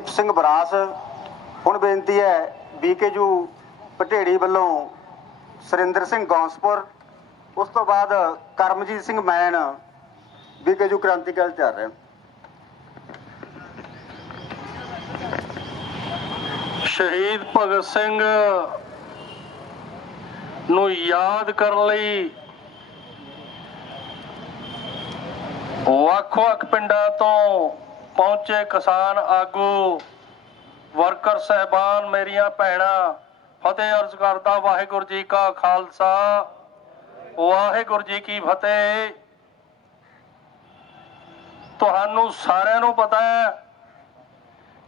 Amandeep Singh brass, ਹੁਣ ਬੇਨਤੀ ਹੈ ਬੀਕੇਯੂ ਪਟੇੜੀ ਵੱਲੋਂ ਸੁਰਿੰਦਰ ਸਿੰਘ ਗੌਂਸਪੁਰ, ਉਸ ਤੋਂ ਬਾਅਦ ਕਰਮਜੀਤ ਸਿੰਘ ਮੈਨ ਬੀਕੇਯੂ ਕ੍ਰਾਂਤੀਕਾਲ ਚੱਲ ਰਿਹਾ ਸ਼ਹੀਦ ਭਗਤ ਸਿੰਘ ਨੂੰ ਯਾਦ ਕਰਨ ਲਈ ਵੱਖ-ਵੱਖ ਪਿੰਡਾਂ ਤੋਂ ਪਹੁੰਚੇ ਕਿਸਾਨ ਆਗੂ, ਵਰਕਰ ਸਹਿਬਾਨ ਮੇਰੀਆਂ ਭੈਣਾਂ, ਫਤਿਹ ਅਰਜ਼ ਕਰਦਾ ਵਾਹਿਗੁਰੂ ਜੀ ਕਾ ਖਾਲਸਾ। ਵਾਹਿਗੁਰੂ ਜੀ ਕੀ ਫਤਿਹ। ਤੁਹਾਨੂੰ ਸਾਰਿਆਂ ਨੂੰ ਪਤਾ ਹੈ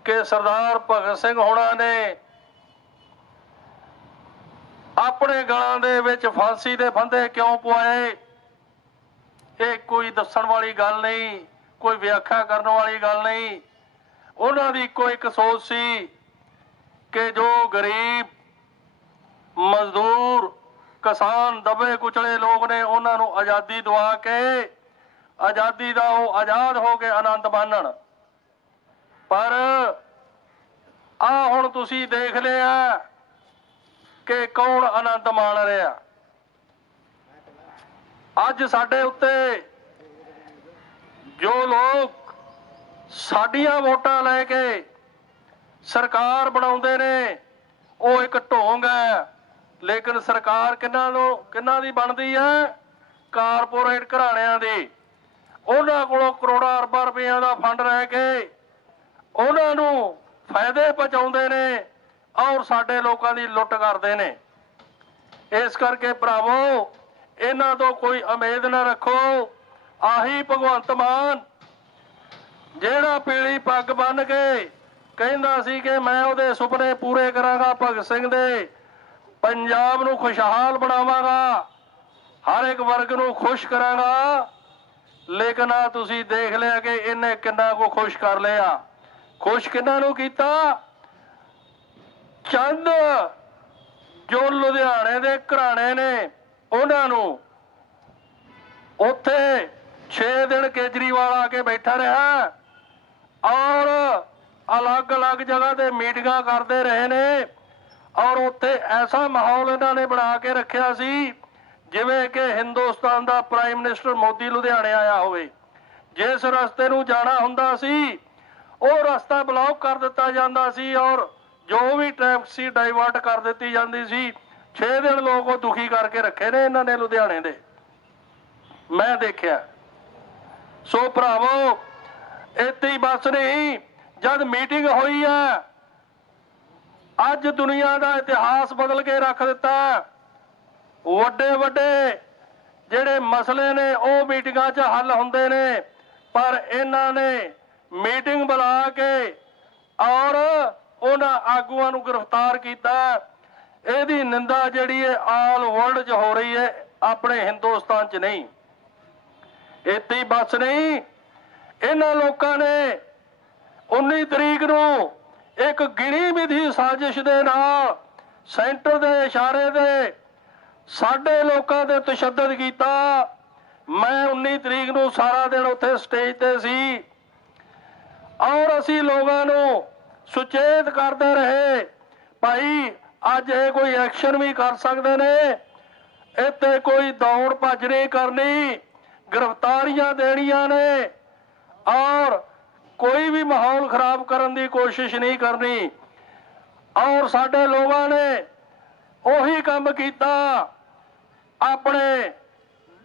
ਕਿ ਸਰਦਾਰ ਭਗਤ ਸਿੰਘ ਹੋਣਾ ਨੇ ਆਪਣੇ ਗਲਾਂ ਦੇ ਵਿੱਚ ਫਾਂਸੀ ਦੇ ਫੰਦੇ ਕਿਉਂ ਪਵਾਏ? ਇਹ ਕੋਈ ਦੱਸਣ ਵਾਲੀ ਗੱਲ ਨਹੀਂ। ਕੋਈ ਵਿਆਖਿਆ ਕਰਨ ਵਾਲੀ ਗੱਲ ਨਹੀਂ। ਉਹਨਾਂ ਦੀ ਇੱਕੋ ਇੱਕ ਸੋਚ ਸੀ ਕਿ ਜੋ ਗਰੀਬ, ਮਜ਼ਦੂਰ, ਕਿਸਾਨ, ਦਬੇ ਕੁਚਲੇ ਲੋਕ ਨੇ, ਉਹਨਾਂ ਨੂੰ ਆਜ਼ਾਦੀ ਦਵਾ ਕੇ ਆਜ਼ਾਦੀ ਦਾ ਉਹ ਆਜ਼ਾਦ ਹੋ ਕੇ ਆਨੰਦ ਮਾਣਨ। ਪਰ ਆ ਹੁਣ ਤੁਸੀਂ ਦੇਖ ਲਿਆ ਕਿ ਕੌਣ ਆਨੰਦ ਮਾਣ ਰਿਹਾ। ਅੱਜ ਸਾਡੇ ਉੱਤੇ ਜੋ ਲੋਕ ਸਾਡੀਆਂ ਵੋਟਾਂ ਲੈ ਕੇ ਸਰਕਾਰ ਬਣਾਉਂਦੇ ਨੇ, ਉਹ ਇੱਕ ਢੋਂਗ ਹੈ। ਲੇਕਿਨ ਸਰਕਾਰ ਕਿੰਨਾਂ ਨੂੰ, ਕਿੰਨਾਂ ਦੀ ਬਣਦੀ ਹੈ? ਕਾਰਪੋਰੇਟ ਘਰਾਣਿਆਂ ਦੀ। ਉਹਨਾਂ ਕੋਲੋਂ ਕਰੋੜਾਂ ਅਰਬਾਂ ਰੁਪਈਆ ਦਾ ਫੰਡ ਰਹਿ ਕੇ ਉਹਨਾਂ ਨੂੰ ਫਾਇਦੇ ਪਹੁੰਚਾਉਂਦੇ ਨੇ ਔਰ ਸਾਡੇ ਲੋਕਾਂ ਦੀ ਲੁੱਟ ਕਰਦੇ ਨੇ। ਇਸ ਕਰਕੇ ਭਰਾਵੋ, ਇਹਨਾਂ ਤੋਂ ਕੋਈ ਉਮੀਦ ਨਾ ਰੱਖੋ। ਆਹੀ ਭਗਵੰਤ ਮਾਨ, ਜਿਹੜਾ ਪੀਲੀ ਪੱਗ ਬੰਨ ਕੇ ਕਹਿੰਦਾ ਸੀ ਕਿ ਮੈਂ ਉਹਦੇ ਸੁਪਨੇ ਪੂਰੇ ਕਰਾਂਗਾ ਭਗਤ ਸਿੰਘ ਦੇ, ਪੰਜਾਬ ਨੂੰ ਖੁਸ਼ਹਾਲ ਬਣਾਵਾਂਗਾ, ਹਰ ਇੱਕ ਵਰਗ ਨੂੰ ਖੁਸ਼ ਕਰਾਂਗਾ। ਲੇਕਿਨ ਆ ਤੁਸੀਂ ਦੇਖ ਲਿਆ ਕਿ ਇਹਨੇ ਕਿੰਨਾ ਕੋ ਖੁਸ਼ ਕਰ ਲਿਆ। ਖੁਸ਼ ਕਿੰਨਾ ਨੂੰ ਕੀਤਾ? ਚੰਦ, ਜੋ ਲੁਧਿਆਣੇ ਦੇ ਘਰਾਣੇ ਨੇ, ਉਹਨਾਂ ਨੂੰ ਉੱਥੇ 6 ਦਿਨ ਕੇਜਰੀਵਾਲ ਆ ਕੇ ਬੈਠਾ ਰਿਹਾ ਔਰ ਅਲੱਗ-ਅਲੱਗ ਜਗ੍ਹਾ ਤੇ ਮੀਟਿੰਗਾਂ ਕਰਦੇ ਰਹੇ ਨੇ ਔਰ ਉੱਥੇ ਐਸਾ ਮਾਹੌਲ ਇਹਨਾਂ ਨੇ ਬਣਾ ਕੇ ਰੱਖਿਆ ਸੀ, ਜਿਵੇਂ ਕਿ ਹਿੰਦੁਸਤਾਨ ਦਾ ਪ੍ਰਾਈਮ ਮਿਨਿਸਟਰ ਮੋਦੀ ਲੁਧਿਆਣੇ ਆਇਆ ਹੋਵੇ। ਜਿਸ ਰਸਤੇ ਨੂੰ ਜਾਣਾ ਹੁੰਦਾ ਸੀ, ਉਹ ਰਸਤਾ ਬਲੌਕ ਕਰ ਦਿੱਤਾ ਜਾਂਦਾ ਸੀ ਔਰ ਜੋ ਵੀ ਟ੍ਰੈਫਿਕ ਸੀ ਡਾਈਵਰਟ ਕਰ ਦਿੱਤੀ ਜਾਂਦੀ ਸੀ 6 ਦਿਨ ਲੋਕ ਉਹ ਦੁਖੀ ਕਰਕੇ ਰੱਖੇ ਨੇ ਇਹਨਾਂ ਨੇ ਲੁਧਿਆਣੇ ਦੇ। ਮੈਂ ਦੇਖਿਆ। ਸੋ ਭਰਾਵੋ, ਇੱਥੇ ਹੀ ਬਸ ਨਹੀਂ ਜਦ ਮੀਟਿੰਗ ਹੋਈ ਹੈ, ਅੱਜ ਦੁਨੀਆ ਦਾ ਇਤਿਹਾਸ ਬਦਲ ਕੇ ਰੱਖ ਦਿੱਤਾ। ਵੱਡੇ ਵੱਡੇ ਜਿਹੜੇ ਮਸਲੇ ਨੇ, ਉਹ ਮੀਟਿੰਗਾਂ 'ਚ ਹੱਲ ਹੁੰਦੇ ਨੇ, ਪਰ ਇਹਨਾਂ ਨੇ ਮੀਟਿੰਗ ਬੁਲਾ ਕੇ ਔਰ ਉਹਨਾਂ ਆਗੂਆਂ ਨੂੰ ਗ੍ਰਿਫਤਾਰ ਕੀਤਾ। ਇਹਦੀ ਨਿੰਦਾ ਜਿਹੜੀ ਹੈ, ਆਲ ਵਰਲਡ 'ਚ ਹੋ ਰਹੀ ਹੈ, ਆਪਣੇ ਹਿੰਦੁਸਤਾਨ 'ਚ ਨਹੀਂ। ਇੱਥੇ ਹੀ ਬਸ ਨਹੀਂ। ਇਹਨਾਂ ਲੋਕਾਂ ਨੇ 19 ਤਰੀਕ ਨੂੰ ਇੱਕ ਗਿਣੀ ਵਿਧੀ ਸਾਜ਼ਿਸ਼ ਦੇ ਨਾਲ ਸੈਂਟਰ ਦੇ ਇਸ਼ਾਰੇ ਦੇ ਸਾਡੇ ਲੋਕਾਂ ਤੇ ਤਸ਼ੱਦਦ ਕੀਤਾ। ਮੈਂ 19 ਤਰੀਕ ਨੂੰ ਸਾਰਾ ਦਿਨ ਉੱਥੇ ਸਟੇਜ ਤੇ ਸੀ। ਔਰ ਅਸੀਂ ਲੋਕਾਂ ਨੂੰ ਸੁਚੇਤ ਕਰਦੇ ਰਹੇ, ਭਾਈ ਅੱਜ ਇਹ ਕੋਈ ਐਕਸ਼ਨ ਵੀ ਕਰ ਸਕਦੇ ਨੇ? ਇੱਥੇ ਕੋਈ ਦੌੜ ਭੱਜ ਨਹੀਂ ਕਰਨੀ। ਗ੍ਰਿਫਤਾਰੀਆਂ ਦੇਣੀਆਂ ਨੇ ਔਰ ਕੋਈ ਵੀ ਮਾਹੌਲ ਖਰਾਬ ਕਰਨ ਦੀ ਕੋਸ਼ਿਸ਼ ਨਹੀਂ ਕਰਨੀ। ਔਰ ਸਾਡੇ ਲੋਕਾਂ ਨੇ ਉਹੀ ਕੰਮ ਕੀਤਾ, ਆਪਣੇ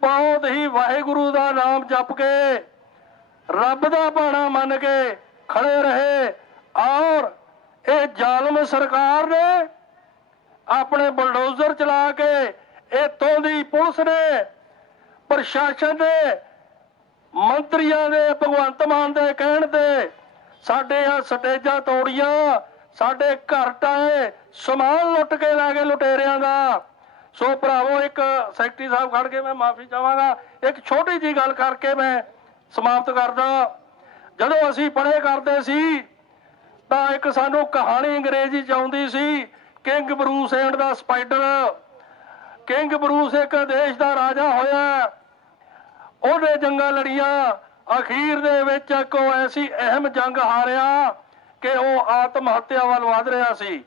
ਬਹੁਤ ਹੀ ਵਾਹਿਗੁਰੂ ਦਾ ਨਾਮ ਜਪ ਕੇ, ਰੱਬ ਦਾ ਬਾਣਾ ਮੰਨ ਕੇ ਖੜੇ ਰਹੇ। ਔਰ ਇਹ ਜ਼ਾਲਮ ਸਰਕਾਰ ਨੇ ਆਪਣੇ ਬਲਡੋਜ਼ਰ ਚਲਾ ਕੇ ਇਤੋਂ ਦੀ ਪੁਲਿਸ ਨੇ ਪ੍ਰਸ਼ਾਸਨ ਦੇ, ਮੰਤਰੀਆਂ ਦੇ, ਭਗਵੰਤ ਮਾਨ ਦੇ ਕਹਿਣ ਤੇ ਸਾਡੇ ਆ ਸਟੇਜਾਂ ਤੋੜੀਆਂ, ਸਾਡੇ ਘਰ ਟਾਏ ਸਮਾਨ ਲੁੱਟ ਕੇ ਲੈ ਗਏ ਲੁਟੇਰਿਆਂ ਦਾ। ਸੋ ਭਰਾਵੋ, ਇੱਕ ਸੈਕਟਰੀ ਸਾਹਿਬ ਖੜ ਕੇ ਮੈਂ ਮਾਫੀ ਚਾਹਾਂਗਾ। ਇੱਕ ਛੋਟੀ ਜੀ ਗੱਲ ਕਰਕੇ ਮੈਂ ਸਮਾਪਤ ਕਰਦਾ। ਜਦੋਂ ਅਸੀਂ ਪੜ੍ਹੇ ਕਰਦੇ ਸੀ, ਤਾਂ ਇੱਕ ਸਾਨੂੰ ਕਹਾਣੀ ਅੰਗਰੇਜ਼ੀ ਚ ਆਉਂਦੀ ਸੀ, king Bruce and the spider. King Bruce ਇੱਕ ਦੇਸ਼ ਦਾ ਰਾਜਾ ਹੋਇਆ। ਉਹਨੇ ਜੰਗਾਂ ਲੜੀਆਂ। ਅਖੀਰ ਦੇ ਵਿੱਚ ਇੱਕ ਐਸੀ ਅਹਿਮ ਜੰਗ ਹਾਰਿਆ ਕਿ ਉਹ ਆਤਮ ਹੱਤਿਆ ਵੱਲ ਵਧ ਰਿਹਾ ਸੀ।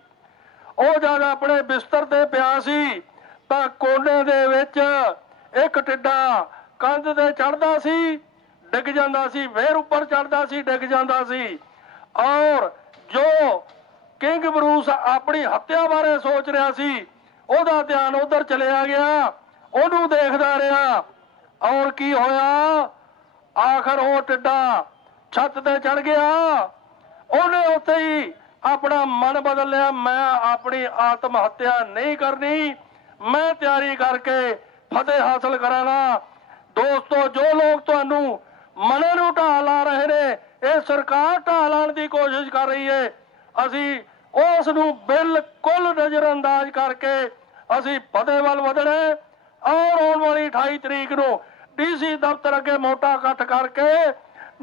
ਉਹ ਜਦ ਆਪਣੇ ਬਿਸਤਰ ਤੇ ਪਿਆ ਸੀ, ਤਾਂ ਕੋਨੇ ਦੇ ਵਿੱਚ ਇੱਕ ਟਿੱਡਾ ਕੰਧ ਤੇ ਚੜਦਾ ਸੀ, ਡਿੱਗ ਜਾਂਦਾ ਸੀ, ਫੇਰ ਉੱਪਰ ਚੜਦਾ ਸੀ, ਡਿੱਗ ਜਾਂਦਾ ਸੀ। ਔਰ ਜੋ ਕਿੰਗ ਬਰੂਸ ਆਪਣੀ ਹੱਤਿਆ ਬਾਰੇ ਸੋਚ ਰਿਹਾ ਸੀ, ਉਹਦਾ ਧਿਆਨ ਉਧਰ ਚਲਿਆ ਗਿਆ। ਉਹਨੂੰ ਦੇਖਦਾ ਰਿਹਾ ਔਰ ਕੀ ਹੋਇਆ? ਆਖਰ ਉਹ ਟਿੱਡਾ ਛੱਤ ਤੇ ਚੜ ਗਿਆ। ਉਹਨੇ ਉੱਥੇ ਹੀ ਆਪਣਾ ਮਨ ਬਦਲ ਲਿਆ ਮੈਂ ਆਪਣੀ ਆਤਮ ਹੱਤਿਆ ਨਹੀਂ ਕਰਨੀ। ਮੈਂ ਤਿਆਰੀ ਕਰਕੇ ਫਤਿਹ ਹਾਸਲ ਕਰਾਂਗਾ। ਦੋਸਤੋ, ਜੋ ਲੋਕ ਤੁਹਾਨੂੰ ਮਨੇ ਨੂੰ ਢਾਹ ਲਾ ਰਹੇ ਨੇ, ਇਹ ਸਰਕਾਰ ਢਾਹ ਲਾਉਣ ਦੀ ਕੋਸ਼ਿਸ਼ ਕਰ ਰਹੀ ਹੈ ਅਸੀਂ ਉਸ ਨੂੰ ਬਿਲਕੁਲ ਨਜ਼ਰਅੰਦਾਜ਼ ਕਰਕੇ ਅਸੀਂ ਫਤਿਹ ਵੱਲ ਵਧਣਾ ਹੈ। ਔਰ ਆਉਣ ਵਾਲੀ 28 ਤਰੀਕ ਨੂੰ ਡੀਸੀ ਦਫ਼ਤਰ ਅੱਗੇ ਮੋਟਾ ਇਕੱਠ ਕਰਕੇ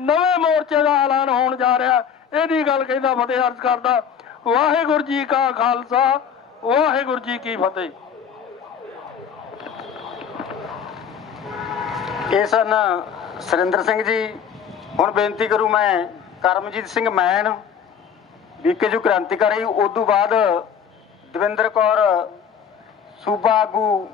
ਨਵੇਂ ਮੋਰਚੇ ਦਾ ਐਲਾਨ ਹੋਣ ਜਾ ਰਿਹਾ ਇਹਦੀ ਗੱਲ ਕਹਿੰਦਾ ਫਤਿਹ ਅਰਜ਼ ਕਰਦਾ, ਵਾਹਿਗੁਰੂ ਜੀ ਕਾ ਖਾਲਸਾ, ਵਾਹਿਗੁਰੂ ਜੀ ਕੀ ਫਤਿਹ। ਇਹ ਸਨ ਸੁਰਿੰਦਰ ਸਿੰਘ ਜੀ। ਹੁਣ ਬੇਨਤੀ ਕਰੂ ਮੈਂ, ਕਰਮਜੀਤ ਸਿੰਘ ਮੈਨ, ਬੀਕੇ ਜੂ ਕ੍ਰਾਂਤੀਕਾਰੀ, ਉਦੋਂ ਬਾਅਦ ਦਵਿੰਦਰ ਕੌਰ, ਸੂਬਾ ਆਗੂ